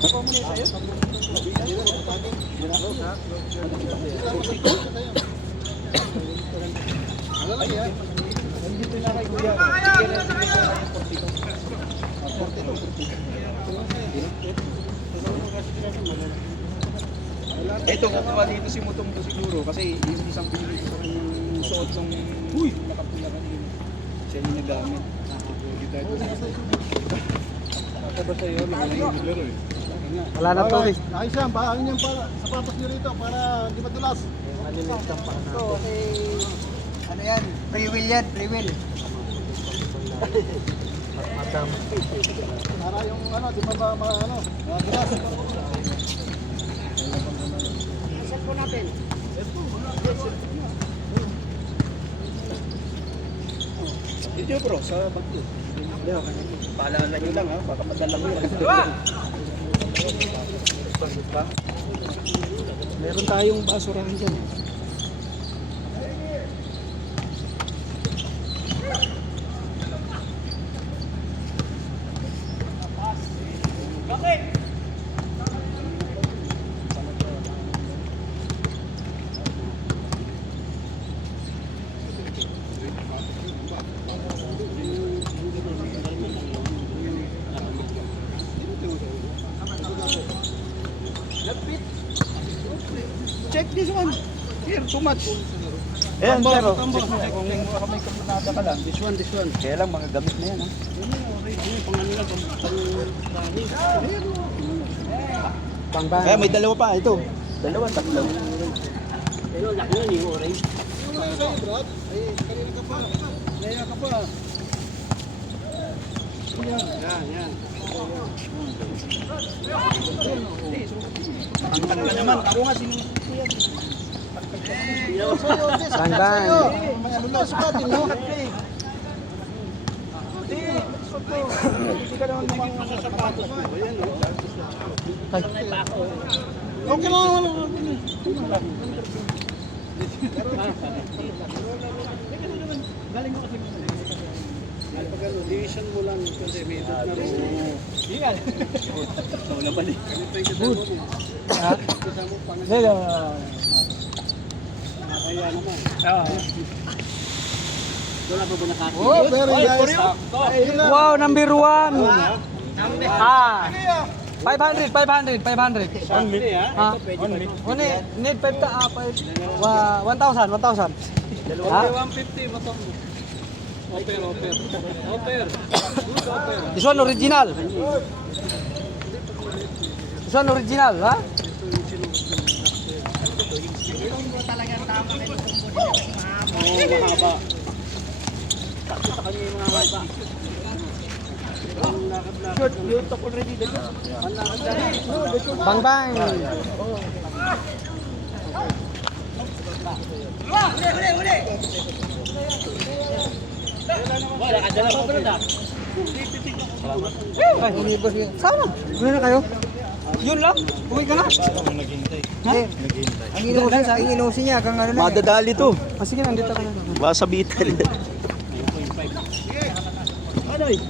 Ito, kukuha dito si Mutombo siguro kasi yung isang pinili sa kanyang suot ng nakapula kanina. Siya yung nagamit. Ba sa'yo? Wala na to eh. Ayos yan, ano yan para sapatos nyo rito para di madulas. Ito, ano yan? Free will yan, free will. Para yung ano, di ba madulas. Set po natin. Dito bro, sa bagyo. Paalala nyo lang ha, baka madala nyo lang. Meron tayong basurahan dyan. Check this one. Here, too much. Ayan, pero. Kung may kabunada ka lang. This one. Kaya lang, mga gamit na yan ha. Pangbang. Kaya may dalawa pa, ito. Dalawa, tatlo. Pero laki yun yung orange. Brad, ay kanina ka pa. Naya ka pa. Yan. Ang ka naman. Ako nga Pangbang. May ano na, sukatin no? Hindi ka naman mga sapatos mo. Ayan o. Okay lang. Galing mo kasi division mo lang kasi may edad na rin. Iyan. Wala pa din. Good. Ha? Hello. Kaya naman. Wala pa ba nakakita? Oh, very nice. Wow, number 1. 500. Ha? Need 5 ta 1,000. Ha? 150 matong. Offer. This one original. Ha? Mahaba. Sakto sa kanya yung mga mahaba. Short, you talk already. Pangbang. Wala ka dala pa pala. Ay, umibos yun. Sama. Uwi na kayo. Yun lang. Uwi ka na. Ang inusin niya. Kang ano na. Madadali to. Sige, nandito ka na. Basa bital. Aday.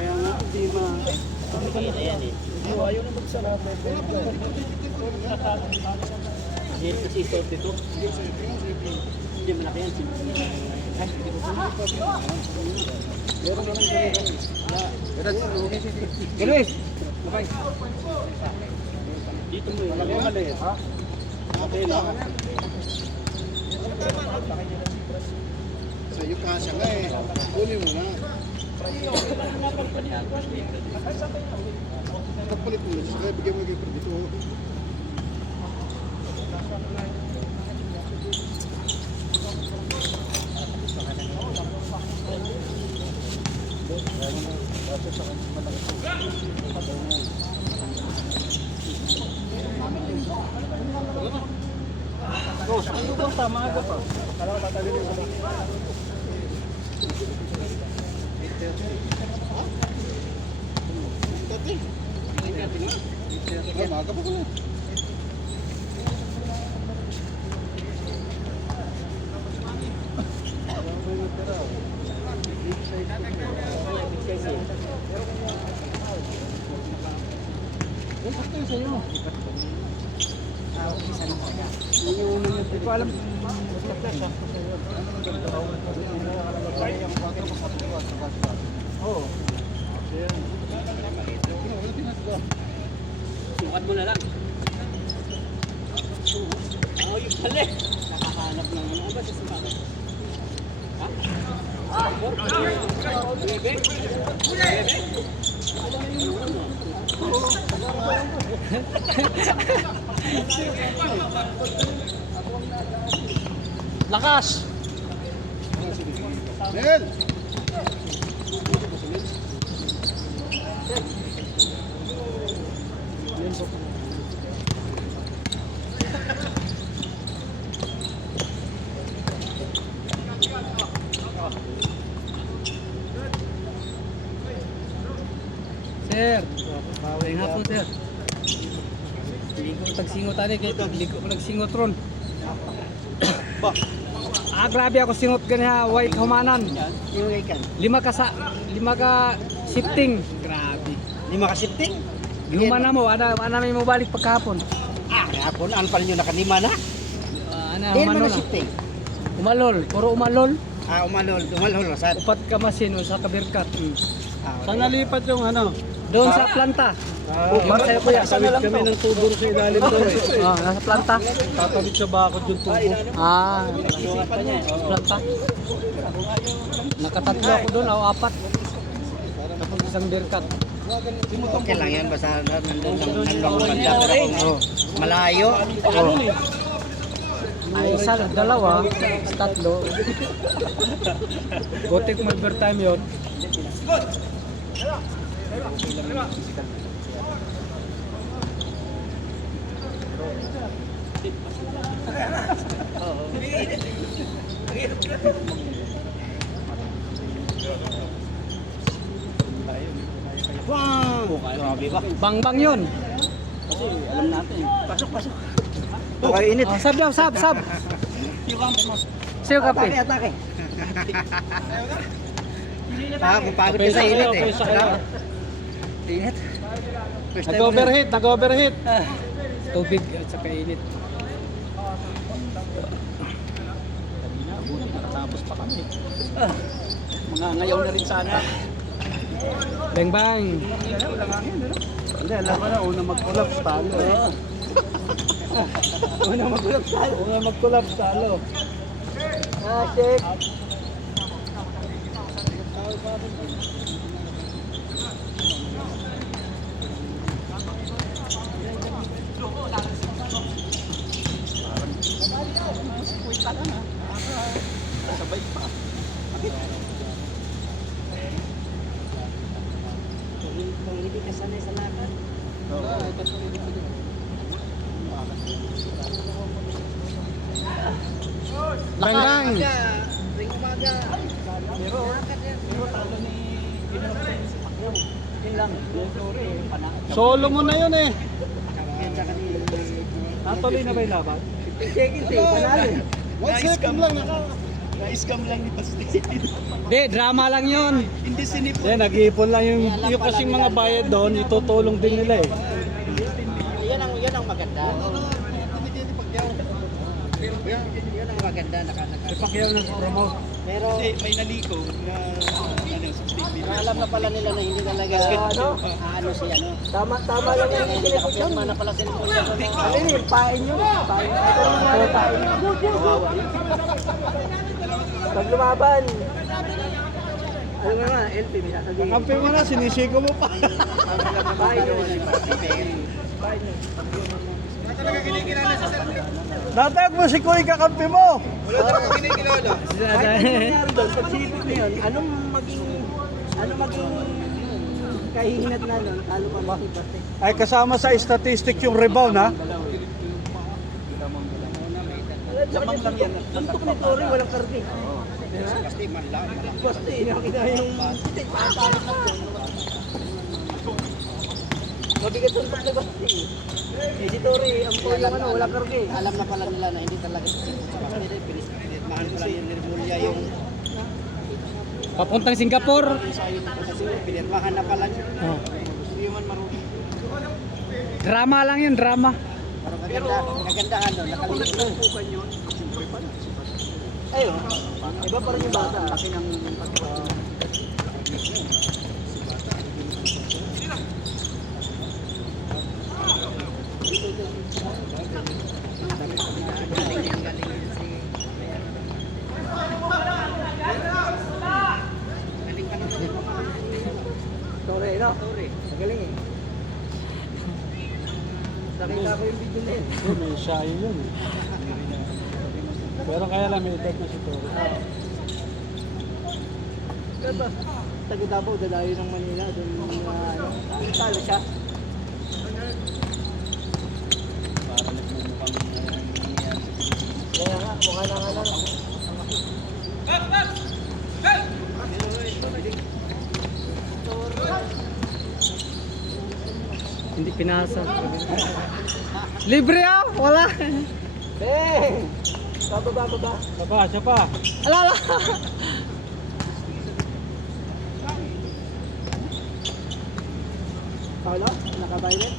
Kaya nga, hindi ma... Ayan eh. Ayaw na magsarap. Yan kasi ito dito. Hindi malaki yan. Meron na lang Luis. dito mo yun. Malaki maliit. Ha? Okay lang. Sa iyo kasya nga eh. Kunin mo na. Kapalit mo na. Kaya bigyan mo yung dito. Tama ka pa. Kala ko tatalin yung Maga pa ko na. Hindi ko alam. Oo. Sukat mo na lang. Oh, yung pala. Nakahanap ng ano ba sa sukat? Ha? Bebe? Bebe? Lakas! Nel! Sir, bawal nga po sir. Hindi ko tagsingot tani kay hindi ko nagsingot ron. Grabe ako singot ganha white humanan. Yung ikan. 5 ka shifting. Grabe. 5 ka shifting? Luma na mo, ana may mo balik pagkahapon. Hapon, ano pala nyo nakalima na? Ana Hindi humano naman na na. shifting. Umalol, puro umalol. Umalol. Sa Upat ka masin o sa kabirkat. Saan nalipat yung ano? Doon sa planta. Yung sa'yo kuya. Tawid kami ng tubo sa ilalim doon eh. Nasa planta. Tatawid sa bakod yung tubo. Planta. Nakatatlo ako doon, o 4. Tapos isang birkat. okay lang yan, basta nandun lang banda. Pero kung malayo, Ay, isa, dalawa, tatlo. Butik mag-overtime yun. wow! Grabe ba? Bang-bang yun. Kasi alam natin. Pasok. Okay, init. Sab daw, sab. Sa'yo kape. Atake. Kung pagod ka sa init eh. Init. Nag-overheat. Tubig at saka init. Nakatapos pa kami. Mga ngayaw na rin sana. Bang-bang. Hindi, alam mo na, unang mag-collapse talo eh. Unang mag-collapse talo. Shake. Sabay pa. Kung hindi ka sanay sa lakad. Bang-bang. Ring umaga. Pero talo ni si Pacquiao. Yun lang. Yung Flore, Solo mo na yun eh. Natuloy na ba yung laban? Seconds eh, panalo. 1 second lang. Na-scam lang ni Basti. Di, drama lang yun. Hindi sinipon. Hindi, nag-iipon lang yung kasing mga bayad doon, itutulong din nila eh. Yan ang maganda. Yan ang maganda, Pacquiao nag-promote. Pero Kasi may naliko na 16 million. alam na pala nila na hindi talaga ano si ano. Tama lang yan. Hindi nakapirma na pala sila. Ano yun? Pain yun. Pain yun. Pag lumaban. Ano nga, LP, may sasabihin. Kampi mo na, sinisiko mo pa. Pain yun. Datag mo si Kuy kakampi mo. Pagsipit mo yun, anong maging kahihinat na nun, talo pa ba? Ay kasama sa statistics yung rebound ha. Lamang lang yan. Suntok ni Torre, walang karne. Kasi malaki. Basta nakita yung patalas na po. Mabigat ang suntok ni Basti. Si Torre, ang po yung ano, walang karne. Alam na pala nila na hindi talaga si Basti. Pinirmahan pala yung Nirmulya yung Papuntang Singapore. pinirmahan na pala niya. Oh. Hindi man marunong. Drama lang yun, drama. Pero kagandahan doon, nakalimutan yung pukan yun. Ayun, iba pa rin yung bata. Laki ng Torre, no? Torre. Magaling eh. Nakita ko yung video na yun. May shy yun. Pero kaya lang may edad na si Toro. Kaya ba? Taga Davao, dadayo ng Manila. Doon talo siya. Kaya nga, mukha na nga lang. Hindi pinasa. Libre ah! Wala! Beng! Baba. Siya pa. Alala! Paolo, nakabaylet?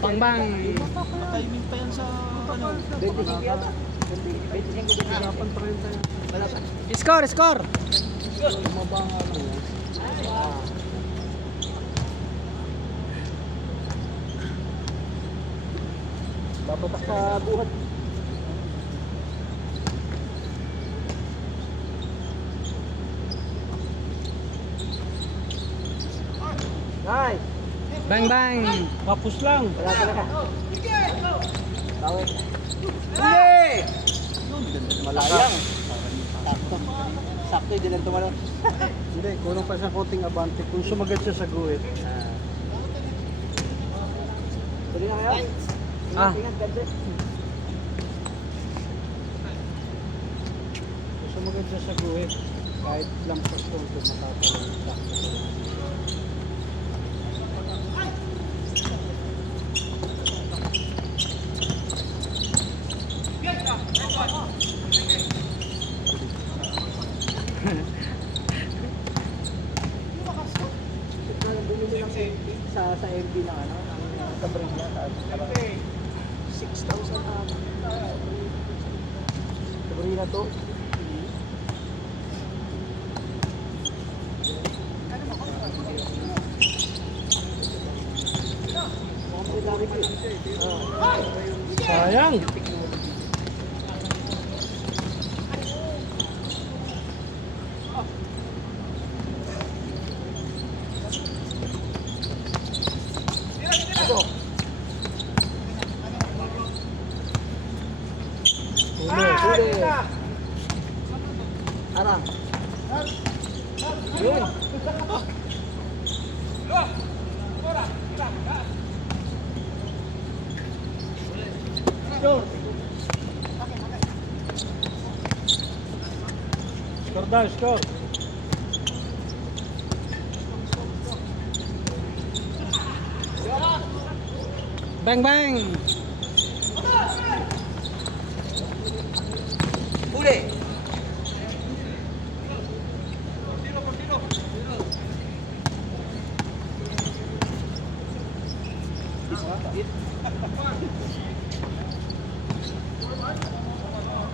Bang bang! Timing pa yan sa ano. 25 yata? 25 Wala pa. Score, score! Lumabang ano yan. Babatak sa buhat. Nice! Bang bang! Kapos lang. Wala talaga. Tawid. Malayang. Sakto. Sakto yung dilang tumalon. Hindi, kulang pa siya konting abante. Kung sumagat siya sa guhit. Tuloy na kayo? Ah. Ingat, gadget. Kung sumagat siya sa guhit, kahit lampas ko ito matatalong. Sakto siya. Bumili ng sa MB na ano, sa Brilla, sa 6,000 sa Brilla to. Sayang. Huli. Arang. Yun. Score daw, score. Bang bang! Huli.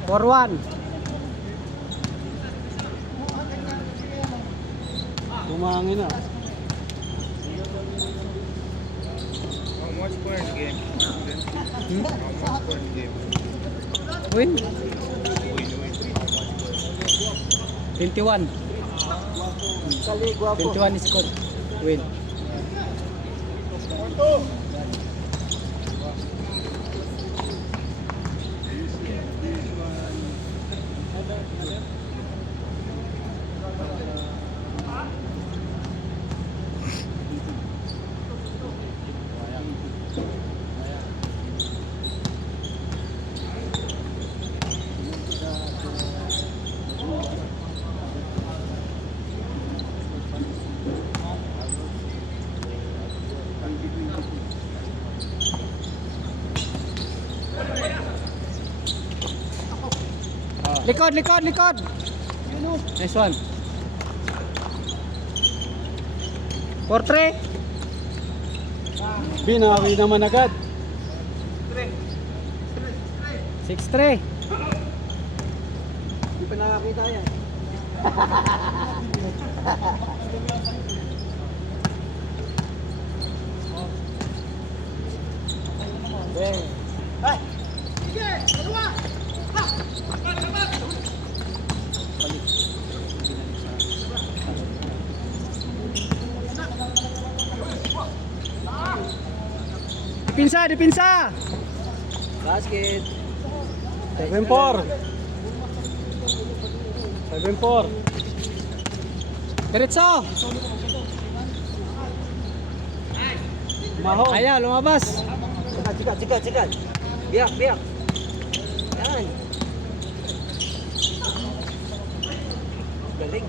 For one. Tumangin na. How much per game? How much per game? Win. 21. Kali, guwapo. 21 is score. Win. Likod, likod, likod. Nice one. 4-3. Binawi naman agad. 6-3. Hindi pa nakakita yan. Dipinsa, dipinsa. Basket. 7-4. 7-4. Diretso. Mahon. Ayaw, lumabas. Sikat. Biyak. Yan. Galing.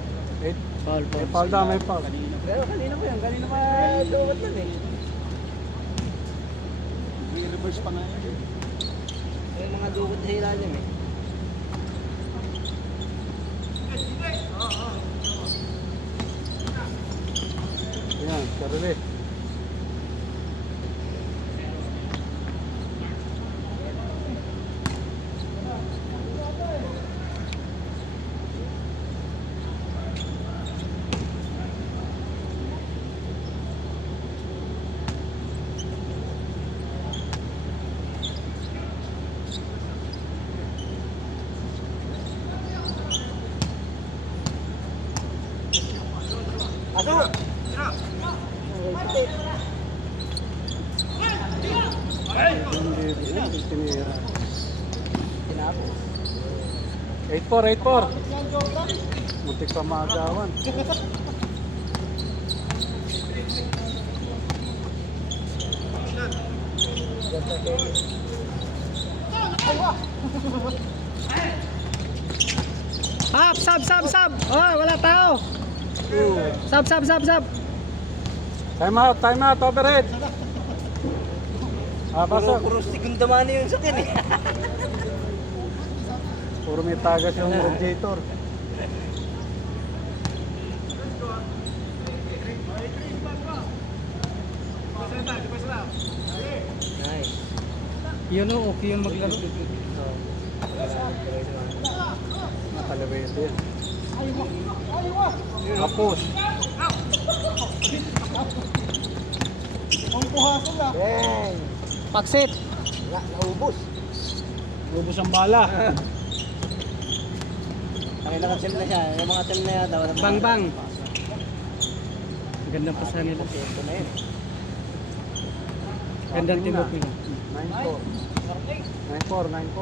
Foul, May foul daw, may foul. Pero kanina pa yan. Kanina pa duwat lang eh. I-reverse pa nga yun. May mga duwat sa ilalim eh. Yan, Karole. Pasok! Hindi tinira. Tinapos. 8-4. Muntik pa maagawan. Sab. Oh, wala tao. Sab. Time out, overhead. Pasok. Puro stigong damani yung sakin eh. Puro may tagas yung radiator. Nice. Yun o, okay yun maglaro. Nakalawete yan. Tapos. Bang! Paksit. Naubos. Ubus ang bala. Nakilakad na siya. Yung mga team na yata. Bang. Ganda pa sa nila. Ito na yun. Gandang teamwork nila. 9-4.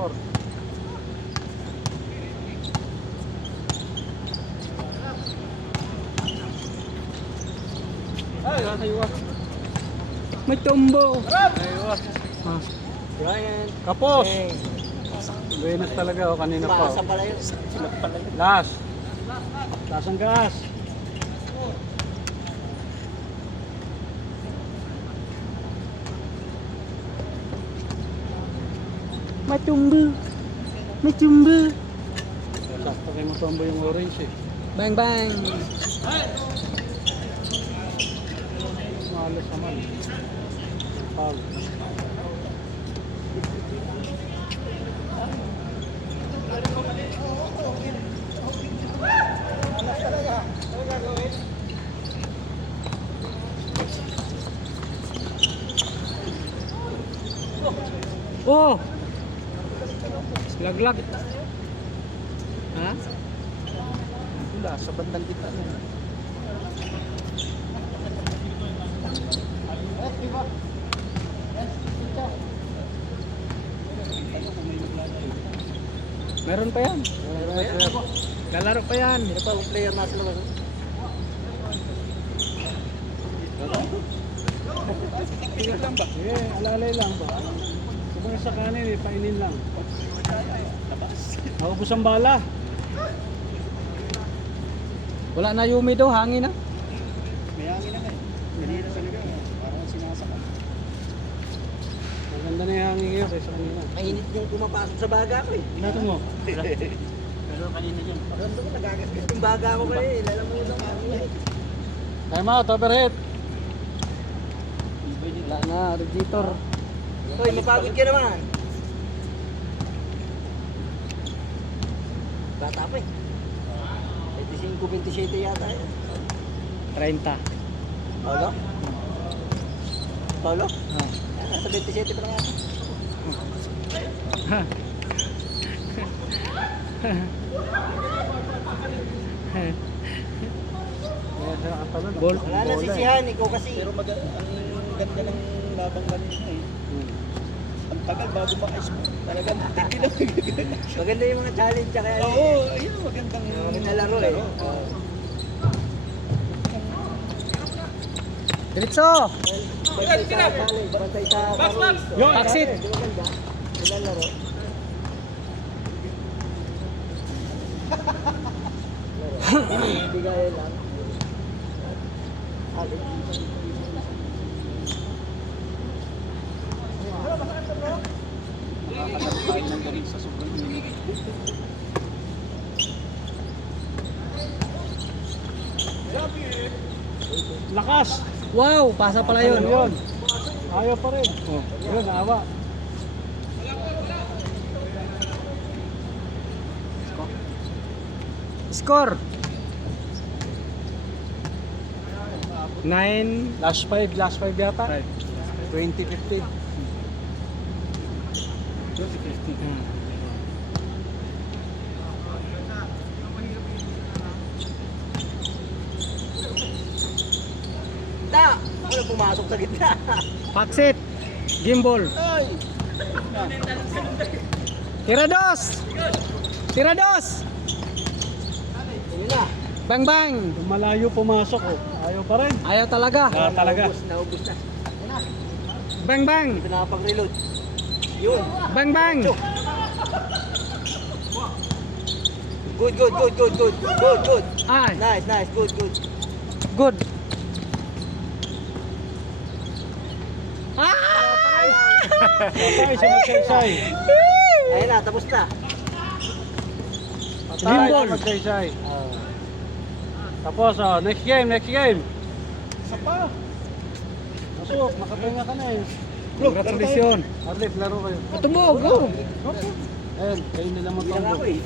May tumbo. Ah. Ryan. Kapos. Bang! Venus talaga kanina pa. Maasa pala yun. Sinap pala yun. Last ang gas. May tumbo. Sakto kayo matombo yung orange eh. Bang. Malas naman. Foul. Oh! Laglag. Ha? Wala, sa bandang kita. Meron pa yan. Lalaro pa yan. Ito pa, player na sila. Tingnan lang ba? Alalay lang ba? Kung sa kanin eh, painin lang. Naubos ang bala. Wala na yumi daw, hangin na. May hangin na nga eh. Ganito talaga. Parang sinasakal. Maganda na yung hangin ngayon kaysa kanina. Mainit yung pumapasok sa baga ko eh. Nato mo. kanina dyan. Pakiramdam ko, nagagasgas yung baga ko kayo eh. Lalamunan ko. Time out, overhead. Wala na, radiator. Hoy, mapagod ka naman. Bata pa eh. 25-27 yata yun. 30. Paulo? Paulo? Ah. Nasa 27 pa lang yata. Ball. Wala na sisihan, ikaw kasi. Pero ang ganda ng labang kanina eh. Ang tagal bago maka-smoke. Talagang hindi na Maganda yung mga challenge tsaka yan. Oo, ayun ang magandang Maganda laro eh. Diretso! Bantay sa challenge, bantay sa laro. Yun, exit. Di ba ganda? Ilan laro? Laro. Hindi gaya lang. Challenge. nakakasarap tayo ng galing sa sobrang init. Lakas! Wow, pasa pala yun. Yun. Ayaw pa rin. Oh. Yun, awa. Score. 9. Last 5 yata. 20-15. Ta! Wala pumasok sa gitna. Paksit. Gimbal. Ay! Tira dos. Tira dos. Yun na. Bang bang. Kung malayo pumasok, oh. Ayaw pa rin. Ayaw talaga. Talaga. Naubos na. Bang bang. Ito na pag-reload. Yun. Bang bang. Good. Good. Ay, Nice. Good. good. Ay! Patay sa magsaysay. Ayun na, tapos na. Patay sa Gimbal. magsaysay. Tapos, oh, next game. Isa pa. Masuk, nakapahinga ka na eh. Congratulations. Arlit, laro kayo. Ito mo, go. Ayun, kayo nila Hindi lang ako magpambol. eh.